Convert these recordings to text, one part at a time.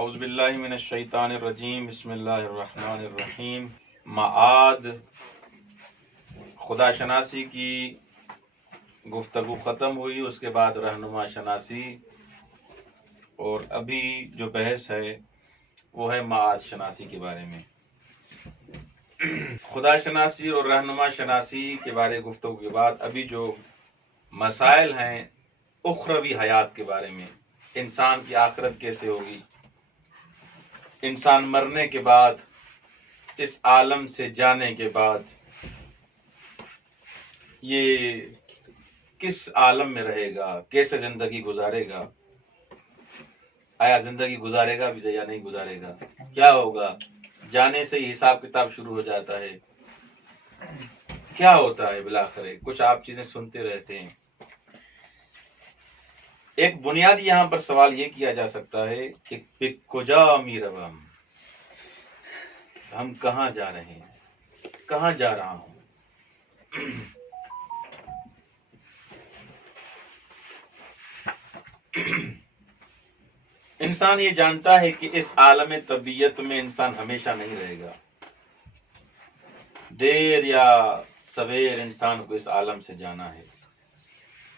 اعوذ باللہ من الشیطان الرجیم، بسم اللہ الرحمن الرحیم۔ معاد خدا شناسی کی گفتگو ختم ہوئی، اس کے بعد رہنما شناسی، اور ابھی جو بحث ہے وہ ہے معاد شناسی کے بارے میں۔ خدا شناسی اور رہنما شناسی کے بارے گفتگو کے بعد ابھی جو مسائل ہیں اخروی حیات کے بارے میں، انسان کی آخرت کیسے ہوگی، انسان مرنے کے بعد، اس عالم سے جانے کے بعد یہ کس عالم میں رہے گا، کیسے زندگی گزارے گا، آیا زندگی گزارے گا بھی یا نہیں گزارے گا، کیا ہوگا، جانے سے ہی حساب کتاب شروع ہو جاتا ہے، کیا ہوتا ہے بالآخر، کچھ آپ چیزیں سنتے رہتے ہیں۔ ایک بنیادی یہاں پر سوال یہ کیا جا سکتا ہے کہ کجا میروم، ہم کہاں جا رہے ہیں، کہاں جا رہا ہوں۔ انسان یہ جانتا ہے کہ اس عالم طبیعت میں انسان ہمیشہ نہیں رہے گا، دیر یا سویر انسان کو اس عالم سے جانا ہے۔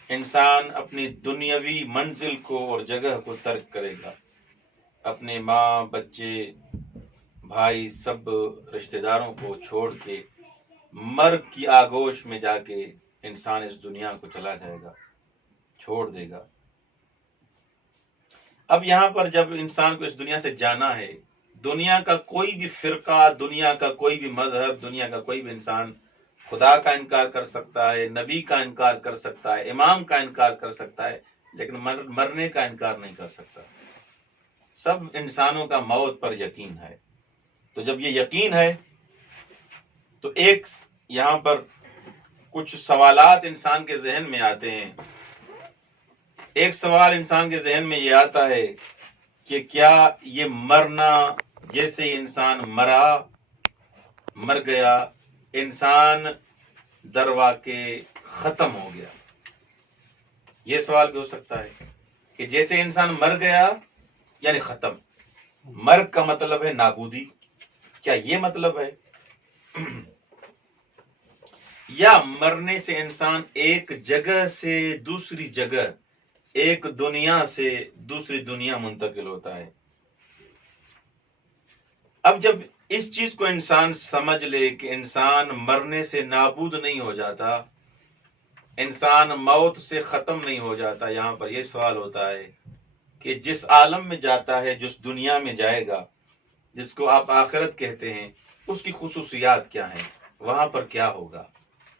انسان اپنی دنیاوی منزل کو اور جگہ کو ترک کرے گا، اپنے ماں، بچے، بھائی، سب رشتہ داروں کو چھوڑ کے مرگ کی آگوش میں جا کے انسان اس دنیا کو چلا جائے گا، چھوڑ دے گا۔ اب یہاں پر جب انسان کو اس دنیا سے جانا ہے، دنیا کا کوئی بھی فرقہ، دنیا کا کوئی بھی مذہب، دنیا کا کوئی بھی انسان خدا کا انکار کر سکتا ہے، نبی کا انکار کر سکتا ہے، امام کا انکار کر سکتا ہے، لیکن مرنے کا انکار نہیں کر سکتا۔ سب انسانوں کا موت پر یقین ہے۔ تو جب یہ یقین ہے تو ایک یہاں پر کچھ سوالات انسان کے ذہن میں آتے ہیں۔ ایک سوال انسان کے ذہن میں یہ آتا ہے کہ کیا یہ مرنا، جیسے انسان مر گیا، انسان در واقع ختم ہو گیا؟ یہ سوال بھی ہو سکتا ہے کہ جیسے انسان مر گیا یعنی ختم، مرگ کا مطلب ہے نابودی، کیا یہ مطلب ہے؟ یا مرنے سے انسان ایک جگہ سے دوسری جگہ، ایک دنیا سے دوسری دنیا منتقل ہوتا ہے۔ اب جب اس چیز کو انسان سمجھ لے کہ انسان مرنے سے نابود نہیں ہو جاتا، انسان موت سے ختم نہیں ہو جاتا، یہاں پر یہ سوال ہوتا ہے کہ جس عالم میں جاتا ہے، جس دنیا میں جائے گا، جس کو آپ آخرت کہتے ہیں، اس کی خصوصیات کیا ہیں، وہاں پر کیا ہوگا،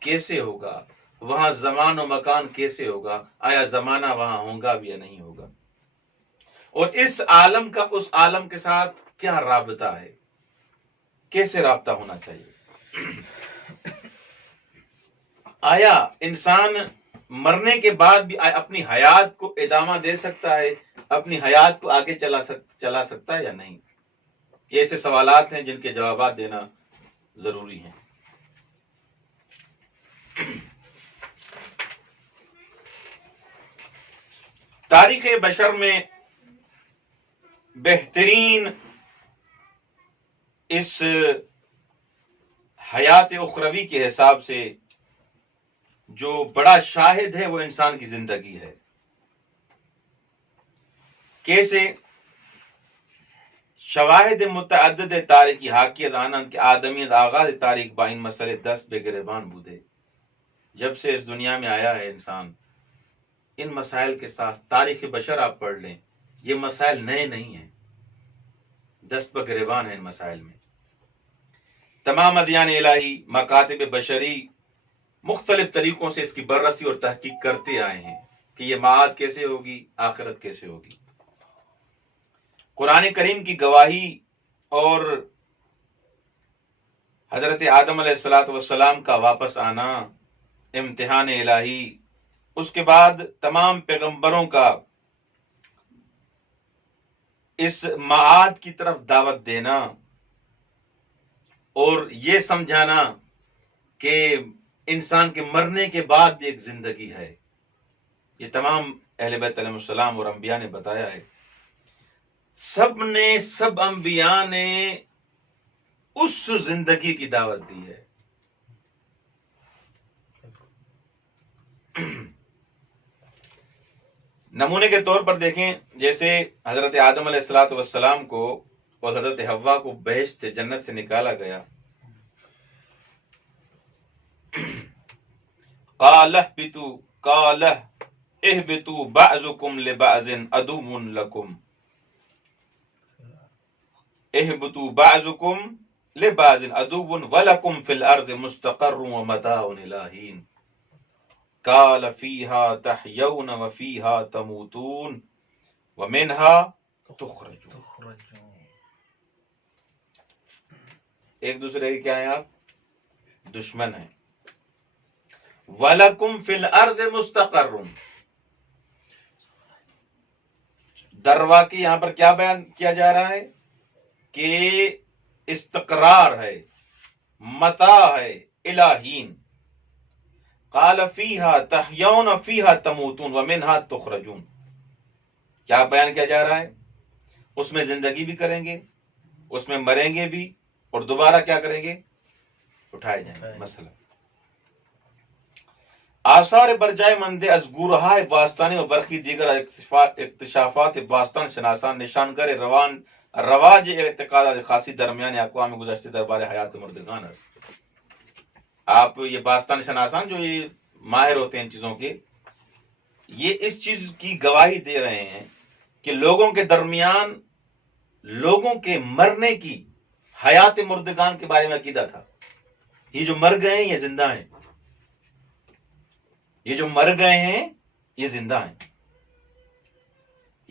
کیسے ہوگا، وہاں زمان و مکان کیسے ہوگا، آیا زمانہ وہاں ہوگا بھی یا نہیں ہوگا، اور اس عالم کا اس عالم کے ساتھ کیا رابطہ ہے، کیسے رابطہ ہونا چاہیے۔ آیا انسان مرنے کے بعد بھی اپنی حیات کو ادامہ دے سکتا ہے، اپنی حیات کو آگے چلا سکتا ہے یا نہیں؟ یہ ایسے سوالات ہیں جن کے جوابات دینا ضروری ہیں۔ تاریخ بشر میں بہترین اس حیات اخروی کے حساب سے جو بڑا شاہد ہے وہ انسان کی زندگی ہے۔ کیسے؟ شواہد متعدد تاریخی حاکیت آنند کے آدمی از آغاز تاریخ با این مسئلے دست به گریبان بودے۔ جب سے اس دنیا میں آیا ہے انسان، ان مسائل کے ساتھ، تاریخ بشر آپ پڑھ لیں، یہ مسائل نئے نہیں ہیں، دست به گریبان ہیں ان مسائل میں۔ تمام ادیان الہی، مکاتب بشری مختلف طریقوں سے اس کی بررسی اور تحقیق کرتے آئے ہیں کہ یہ معاد کیسے ہوگی، آخرت کیسے ہوگی۔ قرآن کریم کی گواہی اور حضرت آدم علیہ السلام کا واپس آنا، امتحان الہی، اس کے بعد تمام پیغمبروں کا اس معاد کی طرف دعوت دینا اور یہ سمجھانا کہ انسان کے مرنے کے بعد بھی ایک زندگی ہے، یہ تمام اہل بیت علیہ السلام اور انبیاء نے بتایا ہے۔ سب انبیاء نے اس زندگی کی دعوت دی ہے. نمونے کے طور پر دیکھیں، جیسے حضرت آدم علیہ السلام کو اور حضرت حوا کو بہشت سے، جنت سے نکالا گیا. قال اهبطوا بعضكم لبعض عدو لكم اهبطوا بعضكم لبعض عدو ولكم في الارض مستقر ومتاع الى حين قال فيها تحيون وفيها تموتون ومنها تخرجون. ایک دوسرے کے کیا ہیں آپ؟ دشمن ہیں. وَلَكُمْ فِي الْأَرْضِ مُسْتَقَرٌ. دروا کی یہاں پر کیا بیان کیا جا رہا ہے کہ استقرار ہے، متاع ہے، الہین. قال فیہا تحیون فیہا تموتون ومنہا تخرجون. کیا بیان کیا جا رہا ہے؟ اس میں زندگی بھی کریں گے، اس میں مریں گے بھی، اور دوبارہ کیا کریں گے؟ اٹھائے جائیں گے. مسئلہ آثار برجائے مند از گورهای باستانی و برخی دیگر اکتشافات باستان شناسان نشان گر رواج اعتقادات خاصی درمیان اقوام گزشتہ دربار حیات مردگان است. آپ یہ باستان شناسان جو یہ ماہر ہوتے ہیں ان چیزوں کے، یہ اس چیز کی گواہی دے رہے ہیں کہ لوگوں کے درمیان لوگوں کے مرنے کی، حیات مردگان کے بارے میں عقیدہ تھا. یہ جو مر گئے ہیں یہ زندہ ہیں، یہ جو مر گئے ہیں یہ زندہ ہیں.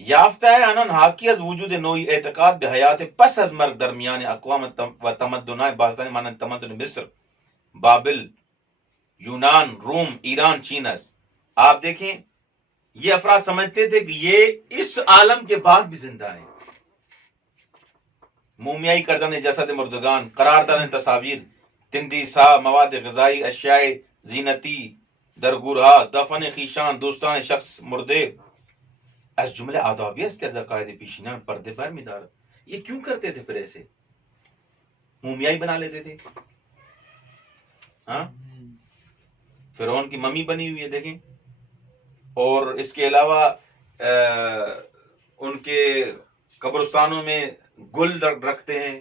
یافتہ ہے انن حاکی از وجود نوعی اعتقاد به حیات پس از مرگ درمیان اقوام و تمدنهای باستانی مانند تمدن مصر، بابل، یونان، روم، ایران، چین است. آپ دیکھیں یہ افراد سمجھتے تھے کہ یہ اس عالم کے بعد بھی زندہ ہیں. مومیائی کردن جسد مردگان، قرار دادن تصاویر، تندیسا، مواد غذائی، اشیاء زینتی، درگورها، دفن خیشان، دوستان شخص مردے از جملے آدابی است که از عقاید پیشینان پردے بر می دارد. یہ کیوں کرتے تھے پھر ایسے؟ مومیائی بنا لیتے تھے. ہاں، فرعون کی ممی بنی ہوئی ہے دیکھیں، اور اس کے علاوہ ان کے قبرستانوں میں گل رکھتے ہیں،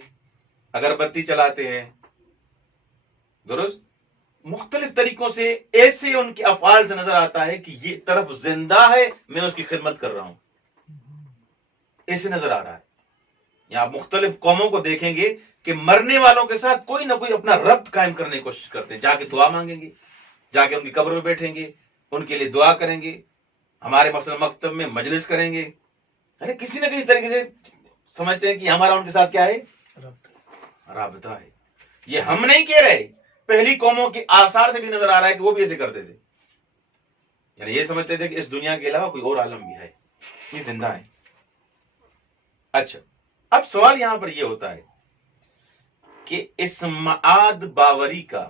اگربتی چلاتے ہیں. درست مختلف طریقوں سے ایسے ان کے افعال سے نظر آتا ہے کہ یہ طرف زندہ ہے، میں اس کی خدمت کر رہا ہوں، ایسے نظر آ رہا ہے. یہاں مختلف قوموں کو دیکھیں گے کہ مرنے والوں کے ساتھ کوئی نہ کوئی اپنا ربط قائم کرنے کی کوشش کرتے ہیں. جا کے دعا مانگیں گے، جا کے ان کی قبر پہ بیٹھیں گے، ان کے لیے دعا کریں گے، ہمارے مثلا مکتب میں مجلس کریں گے. کسی نہ کسی طریقے سے سمجھتے ہیں کہ ہمارا ان کے ساتھ کیا ہے؟ رابطہ ہے. یہ ہم نہیں کہہ رہے، پہلی قوموں کے آثار سے بھی نظر آ رہا ہے کہ وہ بھی ایسے کرتے تھے. یعنی یہ سمجھتے تھے کہ اس دنیا کے علاوہ کوئی اور عالم بھی ہے، یہ زندہ ہے. اچھا، اب سوال یہاں پر یہ ہوتا ہے کہ اس معاد باوری کا،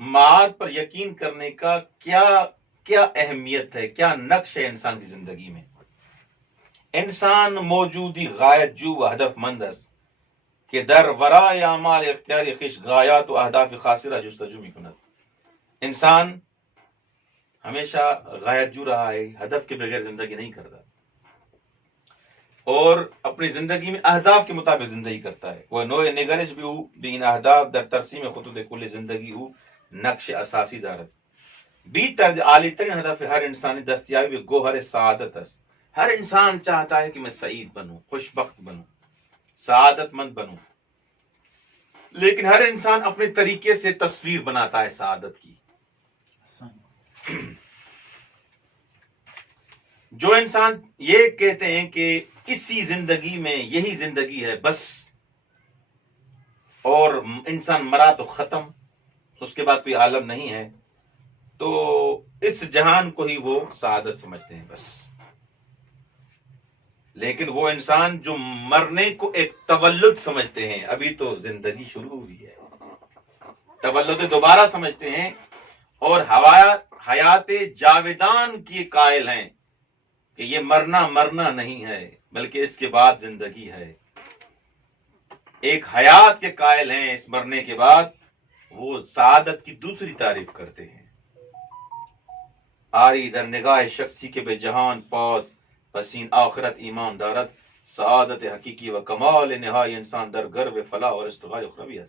معاد پر یقین کرنے کا کیا اہمیت ہے، کیا نقش ہے انسان کی زندگی میں؟ انسان موجودی غایت جو و ہدف مند است کہ در ورای اعمال اختیاری خویش غایات و اهداف خاصرہ جستجو میکند. انسان ہمیشہ غایت جو رہا ہے، ہدف کے بغیر زندگی نہیں کرتا، اور اپنی زندگی میں اہداف کے مطابق زندگی کرتا ہے. وہ نوع نگرش بھی ہو بین اہداف در ترسیم خطوط کل زندگی ہو نقش اساسی دارد. بی طرز عالی ترین ہدف ہر انسانی دستیابی گوہر سعادت است. ہر انسان چاہتا ہے کہ میں سعید بنوں، خوش بخت بنوں، سعادت مند بنوں، لیکن ہر انسان اپنے طریقے سے تصویر بناتا ہے سعادت کی. جو انسان یہ کہتے ہیں کہ اسی زندگی میں یہی زندگی ہے بس، اور انسان مرا تو ختم، اس کے بعد کوئی عالم نہیں ہے، تو اس جہان کو ہی وہ سعادت سمجھتے ہیں بس. لیکن وہ انسان جو مرنے کو ایک تولد سمجھتے ہیں، ابھی تو زندگی شروع ہوئی ہے، تولد دوبارہ سمجھتے ہیں، اور حیات جاویدان کی قائل ہیں کہ یہ مرنا نہیں ہے، بلکہ اس کے بعد زندگی ہے. ایک حیات کے قائل ہیں، اس مرنے کے بعد وہ سعادت کی دوسری تعریف کرتے ہیں. آری در نگاہ شخصی کے بے جہان پاس پسین آخرت ایمان دارت سعادت حقیقی و کمال نہائی انسان در گرو فلاح اور استغال اخروی ہے.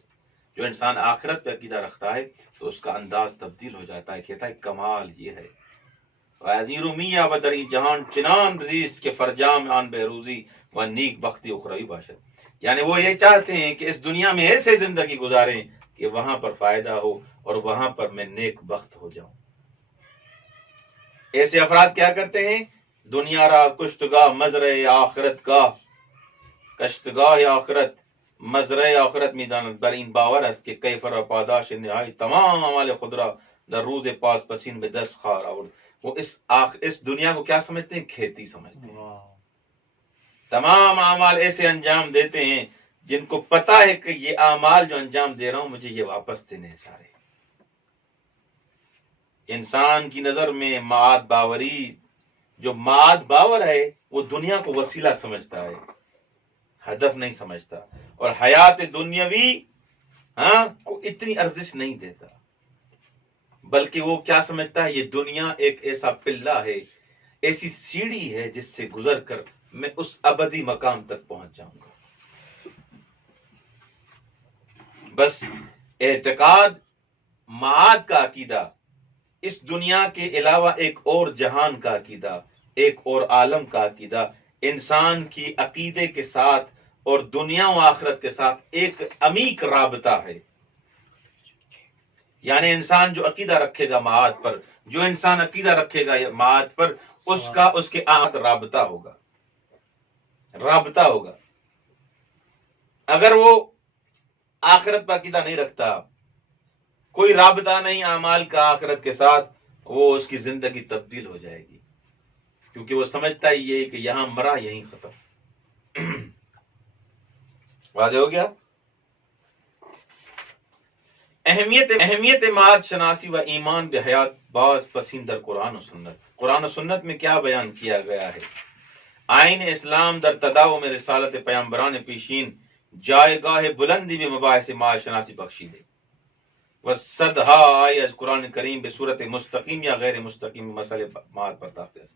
جو انسان آخرت پہ عقیدہ رکھتا ہے تو اس کا انداز تبدیل ہو جاتا ہے، کہتا ہے کمال یہ ہے. وزیر میاں و دری جہان چنان بزیز کے فرجام آن بہروزی و نیک بختی اخروی باشد. یعنی وہ یہ چاہتے ہیں کہ اس دنیا میں ایسے زندگی گزاریں کہ وہاں پر فائدہ ہو اور وہاں پر میں نیک بخت ہو جاؤں. ایسے افراد کیا کرتے ہیں؟ دنیا را کشتگاہ مزرع آخرت گاہ، کشتگاہ آخرت مزرع آخرت میدانت بر این باور است کہ کیفر و پاداش نہائی تمام اعمال خود را در روز پاس پسین به دست خواهد آورد. وہ اس دنیا کو کیا سمجھتے ہیں؟ کھیتی سمجھتے ہیں. تمام اعمال ایسے انجام دیتے ہیں جن کو پتا ہے کہ یہ اعمال جو انجام دے رہا ہوں مجھے یہ واپس دینے سارے. انسان کی نظر میں معاد باوری، جو معاد باور ہے وہ دنیا کو وسیلہ سمجھتا ہے، ہدف نہیں سمجھتا، اور حیات دنیاوی کو اتنی ارزش نہیں دیتا، بلکہ وہ کیا سمجھتا ہے؟ یہ دنیا ایک ایسا پلہ ہے، ایسی سیڑھی ہے جس سے گزر کر میں اس ابدی مقام تک پہنچ جاؤں گا. بس اعتقاد، معاد کا عقیدہ، اس دنیا کے علاوہ ایک اور جہان کا عقیدہ، ایک اور عالم کا عقیدہ انسان کی عقیدے کے ساتھ اور دنیا و آخرت کے ساتھ ایک عمیق رابطہ ہے. یعنی انسان جو عقیدہ رکھے گا معاد پر، جو انسان عقیدہ رکھے گا معاد پر، اس کے آت رابطہ ہوگا، رابطہ ہوگا. اگر وہ آخرت پر عقیدہ نہیں رکھتا، کوئی رابطہ نہیں اعمال کا آخرت کے ساتھ، وہ اس کی زندگی تبدیل ہو جائے گی، کیونکہ وہ سمجھتا ہی یہ کہ یہاں مرا یہیں ختم. واضح ہو گیا؟ اہمیت معاد شناسی و ایمان بحیات باز پسین در قرآن و سنت. قرآن و سنت میں کیا بیان کیا گیا ہے؟ آئین اسلام در تداوم رسالت پیامبران پیشین جائے گاہ بلندی میں مباحث معاد شناسی بخشی دے و صدہا آئی از قرآن کریم بے صورت مستقیم یا غیر مستقیم مسئلے معاد پر تاختے ہیں.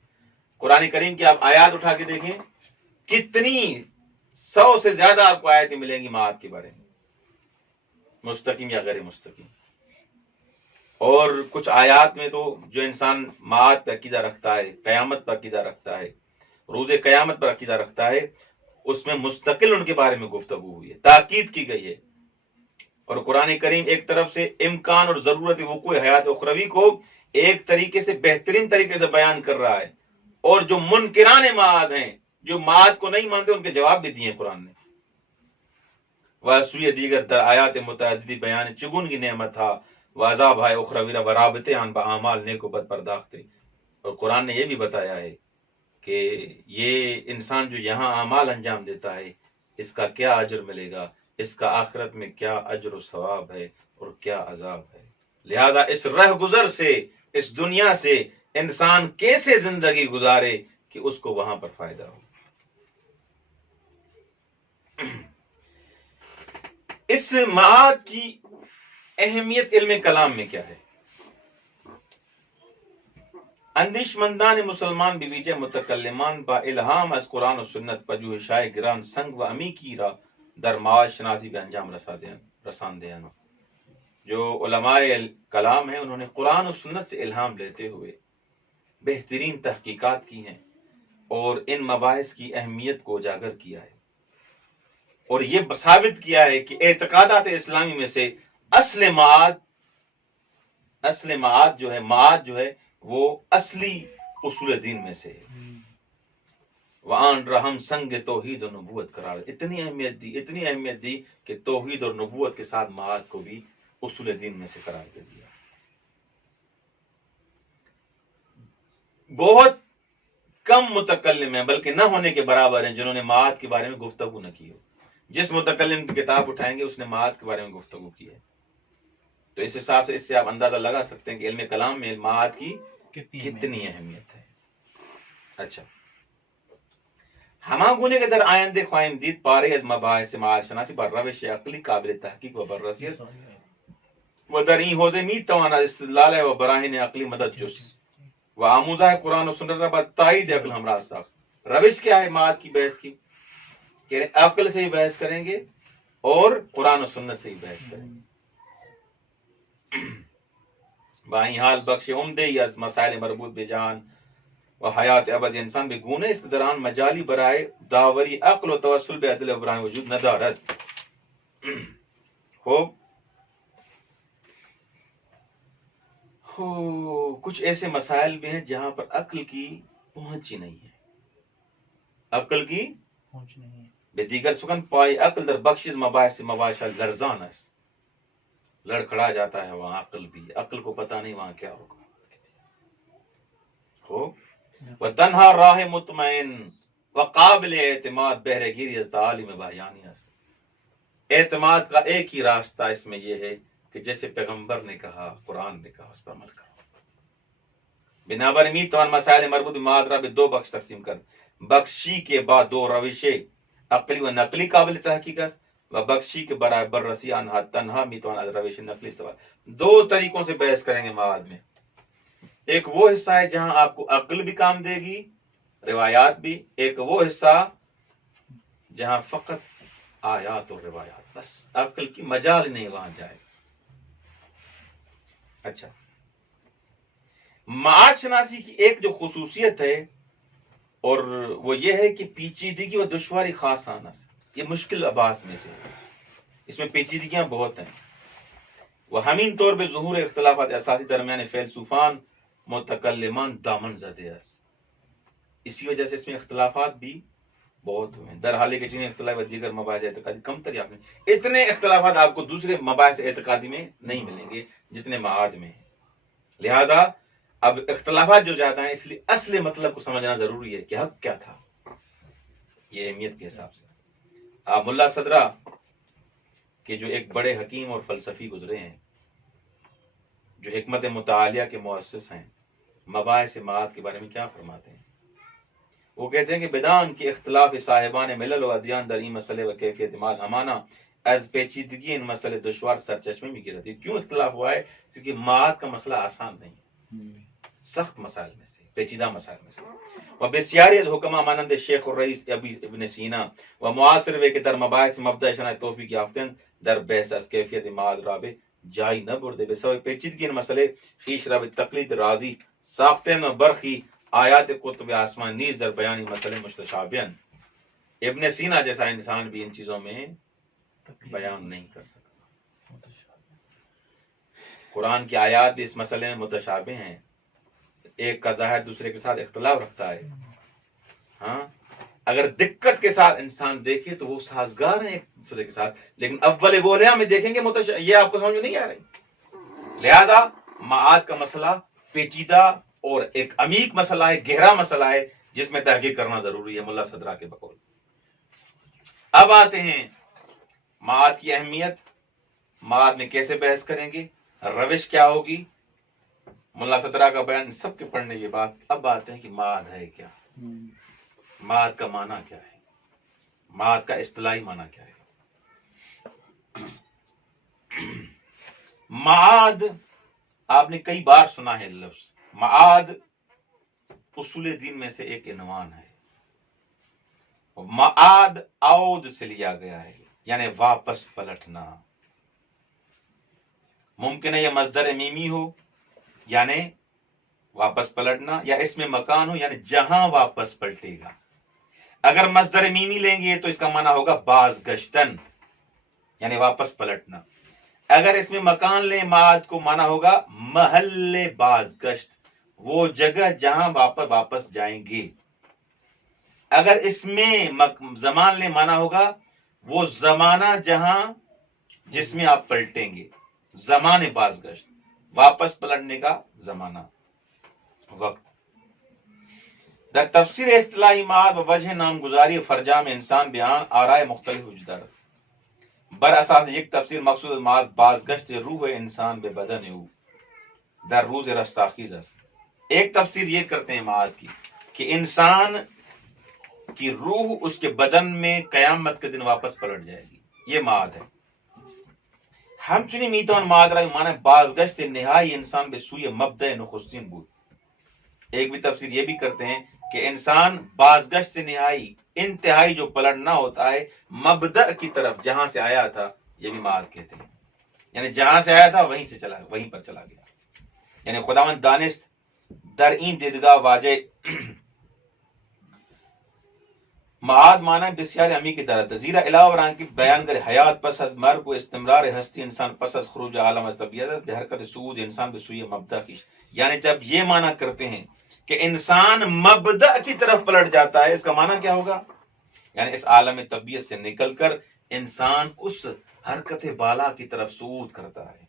قرآن کریم کی آپ آیات اٹھا کے دیکھیں، کتنی 100 سے زیادہ آپ کو آیتیں ملیں گی معاد کے بارے میں، مستقیم یا غیر مستقیم. اور کچھ آیات میں تو جو انسان معاد پر عقیدہ رکھتا ہے، قیامت پر عقیدہ رکھتا ہے، روز قیامت پر عقیدہ رکھتا ہے، اس میں مستقل ان کے بارے میں گفتگو ہوئی ہے، تاکید کی گئی ہے. اور قرآن کریم ایک طرف سے امکان اور ضرورت وقوع حیات اخروی کو ایک طریقے سے بہترین طریقے سے بیان کر رہا ہے، اور جو منکران معاد ہیں، جو معاد کو نہیں مانتے، ان کے جواب بھی دیے قرآن نے. واسوی دیگر در آیات متعددی بیان چگون کی نعمت تھا وعذاب ہے اخروی را برابطے آن با اعمال نیک و بد پرداختے. اور قرآن نے یہ بھی بتایا ہے کہ یہ انسان جو یہاں اعمال انجام دیتا ہے اس کا کیا اجر ملے گا، اس کا آخرت میں کیا اجر و ثواب ہے اور کیا عذاب ہے. لہذا اس رہ گزر سے، اس دنیا سے انسان کیسے زندگی گزارے کہ اس کو وہاں پر فائدہ ہو. اس معاد کی اہمیت علم کلام میں کیا ہے؟ اندیش مندان مسلمان بویژه متکلمان با الهام از قرآن و سنت پژوهش‌های گران سنگ و عمیقی را در معاد شناسی به انجام رسانده اند. جو علماء کلام ہیں انہوں نے قرآن و سنت سے الہام لیتے ہوئے بہترین تحقیقات کی ہیں اور ان مباحث کی اہمیت کو اجاگر کیا ہے، اور یہ ثابت کیا ہے کہ اعتقادات اسلامی میں سے اصل معاد جو ہے وہ اصلی اصول دین میں سے ہے. وآن رحم سنگ توحید و نبوت قرار، اتنی اہمیت دی کہ توحید اور نبوت کے ساتھ معاد کو بھی اصول دین میں سے قرار دے دیا. بہت کم متکلم ہیں، بلکہ نہ ہونے کے برابر ہیں، جنہوں نے معاد کے بارے میں گفتگو نہ کی ہو. جس متکلم کی کتاب اٹھائیں گے اس نے معاد کے بارے میں گفتگو کی ہے. تو اس حساب سے اس سے آپ اندازہ لگا سکتے ہیں کہ علم کلام میں معاد کی کتنی اہمیت ہے. اچھا، همان گونه که در آینده خواهیم دید پاره از مباحث معاشرشناسی بر روش عقلی قابل تحقیق و بررسی است و در این حوزه میتواند استدلال و براهین عقلی مدد جست و آموزه قرآن و سنت را با تائید عقل همراه ساخت. روش کیا ہے معاد کی بحث کی؟ کہ عقل سے ہی بحث کریں گے اور قرآن و سنت سے ہی بحث کریں گے. بائی حال بخش عمدے از مسائل مربوط بجان و حیات ابد انسان به گونه است در آن مجالی برای داوری عقل و توسل به عدل و برهان وجود ندارد. خب کچھ ایسے مسائل بھی ہیں جہاں پر عقل کی پہنچ ہی نہیں ہے. عقل کی پہنچ نہیں ہے. به دیگر سخن پای عقل در بخشش مباحث مباشر لرزان است. لڑکھڑا جاتا ہے وہاں عقل بھی. عقل کو پتہ نہیں وہاں کیا ہوگا. خوب و تنہا راہ مطمئن و قابل اعتماد بہرے گیری از تعالیم بیانی است. اعتماد کا ایک ہی راستہ اس میں یہ ہے کہ جیسے پیغمبر نے کہا، قرآن نے کہا، اس پر عمل کرو. بنابر میتوان مسائل مربوط بمعاد را به دو بخش تقسیم کرد. بخشی کے بعد دو روشیں عقلی و نقلی قابل تحقیق است و بخشی کے برائے بررسی آنها تنہا میتوان از روش نقلی استفاد. دو طریقوں سے بحث کریں گے معاد میں. ایک وہ حصہ ہے جہاں آپ کو عقل بھی کام دے گی، روایات بھی. ایک وہ حصہ جہاں فقط آیات اور روایات، بس عقل کی مجال نہیں وہاں جائے. اچھا، معاد شناسی کی ایک جو خصوصیت ہے اور وہ یہ ہے کہ پیچیدگی و دشواری خاص آنا سے، یہ مشکل اباس میں سے ہے. اس میں پیچیدگیاں بہت ہیں. وہ ہمین طور پہ ظہور اختلافات اساسی درمیان فیلسوفان متکلمان دامن زدے است. اسی وجہ سے اس میں اختلافات بھی بہت ہوئے ہیں. در حال کہ جن اختلافات دیگر مباحث اعتقادی کم تر یافت ہیں، اتنے اختلافات آپ کو دوسرے مباحث اعتقادی میں نہیں ملیں گے جتنے معاد میں ہیں. لہذا اب اختلافات جو زیادہ ہیں، اس لیے اصل مطلب کو سمجھنا ضروری ہے کہ حق کیا تھا. یہ اہمیت کے حساب سے آپ ملا صدرہ کہ جو ایک بڑے حکیم اور فلسفی گزرے ہیں، جو حکمت متعالیہ کے مؤسس ہیں، مباحث معاد کے بارے میں کیا فرماتے ہیں؟ وہ کہتے ہیں کہ بدان کی اختلاف صاحبان ملل و ادیان در این مسئلے و کیفیت معاد ہمانا از پیچیدگی ان مسئلے دشوار سرچشمے میں گرتی. کیوں اختلاف ہوا ہے؟ کیونکہ معاد کا مسئلہ آسان نہیں ہے، سخت مسائل میں سے، پیچیدہ مسائل میں سے. و بسیاری از حکما مانند شیخ الرئیس ابن سینا و معاصر وے کے در مباحث مبدأ شناخت توفیق یافتند در بحث از کیفیت معاد رابع جای نبرده. به سبب پیچیدگی این مسئله خویش را به تقلید راضی ساختند و برخی آیات کتب آسمان نیز در بیان این مسئله مستشابهند. ابن سینا جیسا انسان بھی ان چیزوں میں بیان نہیں کر سکتا. قرآن کی آیات بھی اس مسئلے میں متشابہ ہیں. ایک کا ظاہر دوسرے کے ساتھ اختلاف رکھتا ہے. ہاں، اگر دقت کے ساتھ انسان دیکھے تو وہ سازگار ہیں ایک دوسرے کے ساتھ، لیکن اول گولیا میں دیکھیں گے یہ آپ کو سمجھ میں نہیں آ رہی. لہذا معاد کا مسئلہ پیچیدہ اور ایک عمیق مسئلہ ہے، گہرا مسئلہ ہے، جس میں تحقیق کرنا ضروری ہے ملا صدرہ کے بقول. اب آتے ہیں معاد کی اہمیت، معاد میں کیسے بحث کریں گے، روش کیا ہوگی، ملا صدرہ کا بیان سب کے پڑھنے کے بعد اب آتے ہیں کہ معاد ہے کیا، معاد کا معنی کیا ہے، معاد کا اصطلاحی معنی کیا ہے. معاد آپ نے کئی بار سنا ہے لفظ. معاد اصول دین میں سے ایک عنوان ہے. معاد عود سے لیا گیا ہے، یعنی واپس پلٹنا. ممکن ہے یہ مصدر میمی ہو یعنی واپس پلٹنا، یا اس میں مکان ہو یعنی جہاں واپس پلٹے گا. اگر مصدر میمی لیں گے تو اس کا معنی ہوگا بازگشتن یعنی واپس پلٹنا. اگر اس میں مکان لیں معاد کو معنی ہوگا محل بازگشت، وہ جگہ جہاں واپس جائیں گے. اگر اس میں زمان لیں معنی ہوگا وہ زمانہ جس میں آپ پلٹیں گے. زمان بازگشت، واپس پلٹنے کا زمانہ، وقت. در تفسیر اصطلاحی معاد و وجہ نامگزاری فرجام انسان بیان آرائے مختلف وجدار. بر اساس یک تفسیر مقصود معاد بازگشت روح انسان به بدن او در روز رستاخیز است. ایک تفسیر یہ کرتے ہیں معاد کی کہ انسان کہ روح اس کے بدن میں قیامت کے دن واپس پلٹ جائے گی. یہ معاد ہے. همچنین میتوان معاد را معنی بازگشت نهایی انسان به سوی مبدأ نخستین بود. ایک بھی تفسیر یہ بھی کرتے ہیں کہ انسان بازگشت نہائی انتہائی جو پلٹنا ہوتا ہے مبدأ کی طرف جہاں سے آیا تھا، یہ بھی معاد کہتے ہیں. یعنی جہاں سے آیا تھا وہیں سے چلا، وہیں پر چلا گیا. یعنی خداوند دانست در این دیدگاه واجه معاد معنی بسیار عمیق درد، زیرا علاوه بر آنکه بیان کرے حیات پس از مرگ و استمرار هستی انسان پس از خروج عالم از طبیعت است به حرکت صعود انسان به سوی مبدأ خیش. یعنی جب یہ معنی کرتے ہیں کہ انسان مبدأ کی طرف پلٹ جاتا ہے، اس کا معنی کیا ہوگا؟ یعنی اس عالم طبیعت سے نکل کر انسان اس حرکت بالا کی طرف صعود کرتا ہے.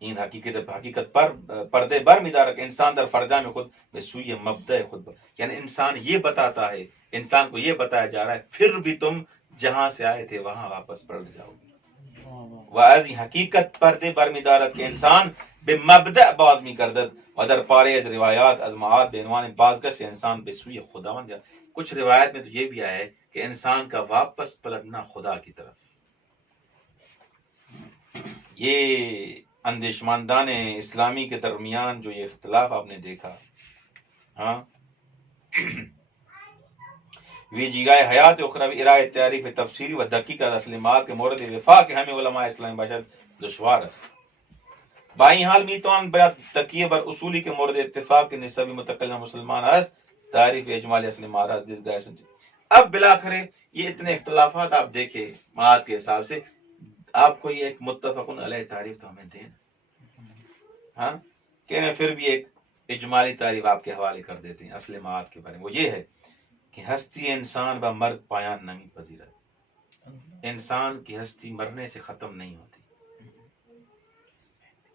این حقیقت پر پردے بر میدارک انسان در فرجام خود به سوی مبدأ خود. یعنی انسان یہ بتاتا ہے، انسان کو یہ بتایا جا رہا ہے پھر بھی تم جہاں سے آئے تھے وہاں واپس پلٹ جاؤ گے. وازی حقیقت پردے بر میدارت کہ انسان به مبدأ باز می گردد و در پاره از روایات از معاد به عنوان بازگشت انسان به سوی خداوند. کچھ روایت میں تو یہ بھی آیا ہے کہ انسان کا واپس پلٹنا خدا کی طرف. یہ اندیشمندان اسلامی کے درمیان جو یہ اختلاف آپ نے دیکھا، ہاں ویجیگاہ حیات اخروی ارائے تعریف تفسیری و دقیقہ تسلیمات کے مورد وفاق ہمیں علماء اسلام باشد دشوار ہے. بائی حال میتوان بیات تقیہ بر اصولی کے مورد اتفاق کے نسبی متکلم مسلمان است تعریف اجمالی اصل مہارت دیدگاہ سنجھ. اب بلاخر یہ اتنے اختلافات آپ دیکھیں معاد کے حساب سے، آپ کو یہ ایک متفقن علیہ تعریف تو ہمیں دیں، ہاں کہ پھر بھی ایک اجمالی تعریف آپ کے حوالے کر دیتے ہیں اصل معاد کے بارے میں. وہ یہ ہے کہ ہستی انسان و مرگ پایان نمی پذیرت. انسان کی ہستی مرنے سے ختم نہیں ہوتی،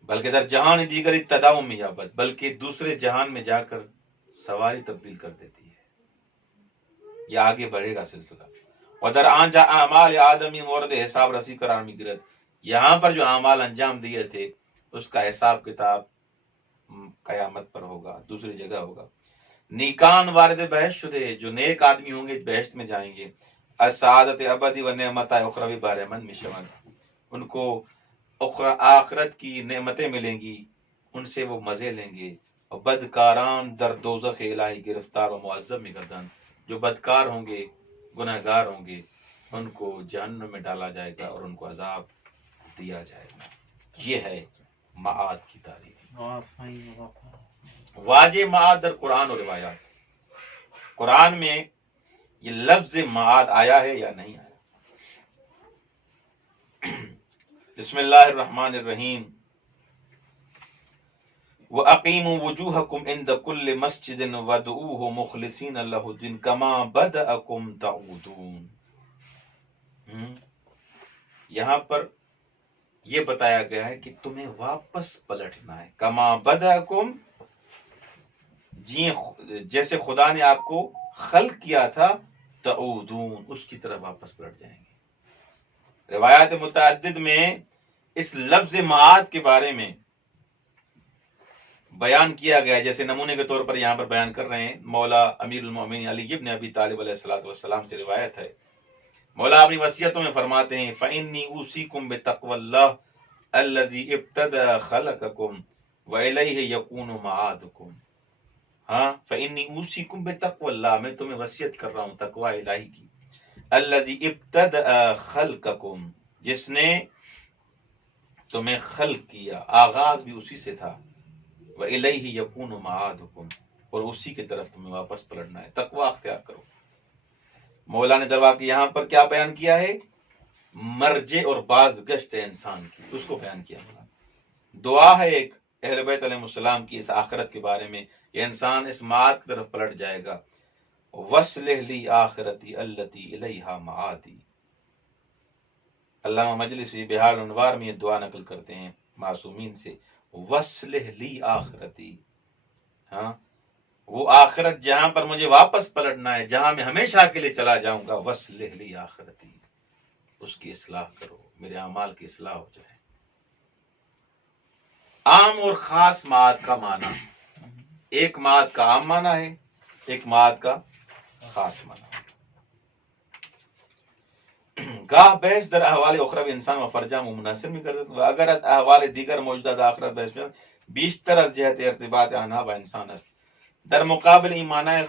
بلکہ در جہان دیگر تداوم میں یابد، بلکہ دوسرے جہان میں جا کر سواری تبدیل کر دیتی ہے. یہ آگے بڑھے گا سلسلہ. اور در آنجا اعمال آدمی مورد حساب رسی قرار می گرد. یہاں پر جو اعمال انجام دیے تھے اس کا حساب کتاب قیامت پر ہوگا، دوسری جگہ ہوگا. نیکان وارد بہشت شدے، جو نیک آدمی ہوں گے بہشت میں جائیں گے. السعادت ابدی و نعمت اخروی بارے مند مشون، ان کو آخرت کی نعمتیں ملیں گی، ان سے وہ مزے لیں گے. اور بدکاران در دوزخ الہی گرفتار و معذب میں گردن، جو بدکار ہوں گے گنہگار ہوں گے ان کو جہنم میں ڈالا جائے گا اور ان کو عذاب دیا جائے گا. یہ ہے معاد کی تعریف. واجہ معاد در قرآن و روایات. قرآن میں یہ لفظ معاد آیا ہے یا نہیں آیا؟ بسم اللہ الرحمن الرحیم. وَأَقِيمُوا وُجُوهَكُمْ عِنْدَ كُلِّ مَسْجِدٍ وَادْعُوهُ مُخْلِصِينَ لَهُ الدِّينَ كَمَا بَدَأَكُمْ تَعُودُونَ. یہاں پر یہ بتایا گیا ہے کہ تمہیں واپس پلٹنا ہے. کما بدأکم، جیسے خدا نے آپ کو خلق کیا تھا، تعودون، اس کی طرف واپس پلٹ جائیں گے. روایات متعدد میں اس لفظ معاد کے بارے میں بیان کیا گیا ہے. جیسے نمونے کے طور پر یہاں پر بیان کر رہے ہیں. مولا امیر المومنین علی ابن ابی طالب علیہ الصلوۃ والسلام سے روایت ہے. مولا اپنی وصیتوں میں فرماتے ہیں فإنی اوصیکم بتقوی اللہ الذی ابتدأ خلقکم وإلیہ یکون معادکم. ہاں فإنی اوصیکم بتقوی اللہ، میں تمہیں وصیت کر رہا ہوں تقوی الہی کی. الذی ابتدأ خلقکم، جس نے تمہیں خلق کیا، آغاز بھی اسی سے تھا. وإلیہ یکون معادکم، اور اسی کی طرف تمہیں واپس پلٹنا ہے. تقوی اختیار کرو. مولا نے دروا کے یہاں پر کیا بیان کیا ہے؟ مرجع اور بازگشت انسان کی، اس کو بیان کیا. دعا ہے ایک اہل بیت علیہ السلام کی اس آخرت کے بارے میں کہ انسان اس معاد کی طرف پلٹ جائے گا. وَاصْلِحْ لِي آخِرَتِي الَّتِي إِلَيْهَا مَعَادِي. علامہ مجلسی بحار انوار میں یہ دعا نقل کرتے ہیں معصومین سے. وَاصْلِحْ لِي آخِرَتِي، ہاں وہ آخرت جہاں پر مجھے واپس پلٹنا ہے، جہاں میں ہمیشہ کے لیے چلا جاؤں گا. وَاصْلِحْ لِي آخِرَتِي، اس کی اصلاح کرو، میرے اعمال کی اصلاح ہو جائے. عام اور خاص معاد کا معنی، ایک معاد کا عام معنی ہے، ایک معاد کا خاص معنی. گاہ بحث در احوال اخروی انسان و فرجام و منحصر بھی کر دیتا و اگر از احوال دیگر موجودہ آخرت بحث بیشتر از جهت ارتباط آنها با انسان است. در مقابل این معنی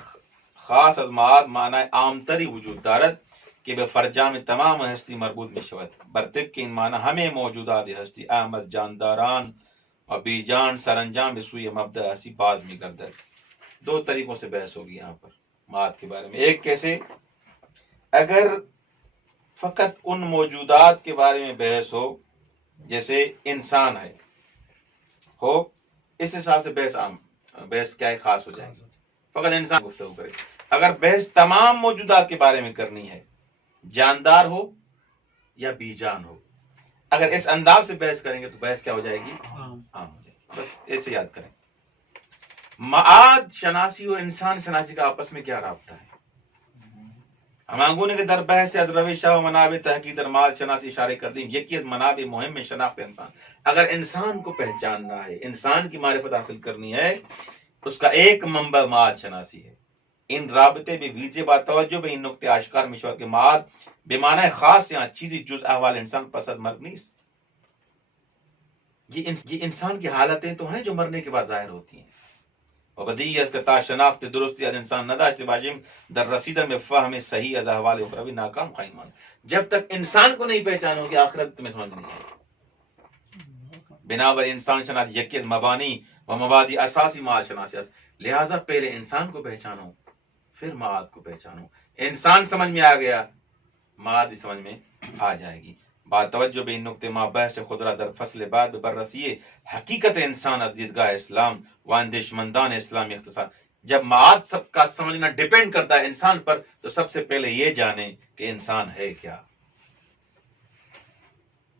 خاص از معاد معنی عامتری وجود دارد که به فرجام تمام هستی مربوط می شود. بر طبق این معنی همه موجودات هستی اهم از جانداران و بی جان سرانجام به سوی مبدأ ہستی باز می گردد. دو طریقوں سے بحث ہوگی یہاں پر معاد کے بارے میں. ایک کیسے، اگر فقط ان موجودات کے بارے میں بحث ہو جیسے انسان ہے ہو، اس حساب سے بحث کیا ہے، خاص ہو جائے گی. فقط انسان گفتگو کرے. اگر بحث تمام موجودات کے بارے میں کرنی ہے، جاندار ہو یا بی جان ہو، اگر اس انداز سے بحث کریں گے تو بحث کیا ہو جائے گی، عام ہو جائے گی. بس ایسے یاد کریں. معاد شناسی اور انسان شناسی کا آپس میں کیا رابطہ ہے؟ ہمانگونے کے در بحث از روش و منابع تحقیق در معاد شناسی اشارے کر دیں. یکی از منابع مهم میں شناخت انسان. اگر انسان کو پہچاننا ہے، انسان کی معرفت حاصل کرنی ہے، اس کا ایک منبع معاد شناسی ہے. ان رابطے بھی ویجے با توجہ به این نکته آشکار می شود که معاد به معنی خاص یا چیزی جز احوال انسان پس از مرگ نیست. یہ انسان کی حالتیں تو ہیں جو مرنے کے بعد ظاہر ہوتی ہیں. و بدیهی است که تا شناخت درستی از انسان نداشته باشیم در رسیدن به فهم صحیح از احوال اخروی ناکام خواهیم ماند. جب تک انسان کو نہیں پہچانو گے آخرت تمہیں سمجھ نہیں آئے. بنابر انسان شناسی یکی از مبانی و مبادی اساسی معاد شناسی است. لہذا پہلے انسان کو پہچانو پھر معاد کو پہچانو. انسان سمجھ میں آ گیا، معاد بھی سمجھ میں آ جائے گی. با توجہ به این نکته ما بحث خود را در فصل بعد به بررسی حقیقت انسان از دیدگاه اسلام و اندیشمندان اسلامی اختصار. جب معاد سب کا سمجھنا ڈیپینڈ کرتا ہے انسان پر تو سب سے پہلے یہ جانیں کہ انسان ہے کیا.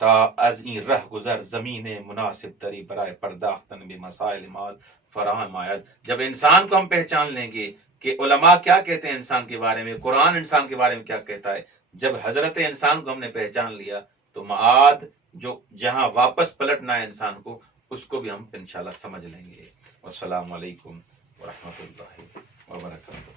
تا از این رہ گذر زمین مناسب تری برائے پرداختن به مسائل معاد فراہم آید. جب انسان کو ہم پہچان لیں گے کہ علماء کیا کہتے ہیں انسان کے بارے میں، قرآن انسان کے بارے میں کیا کہتا ہے، جب حضرت انسان کو ہم نے پہچان لیا تو معاد جو جہاں واپس پلٹنا ہے انسان کو، اس کو بھی ہم انشاءاللہ سمجھ لیں گے. والسلام علیکم ورحمۃ اللہ وبرکاتہ.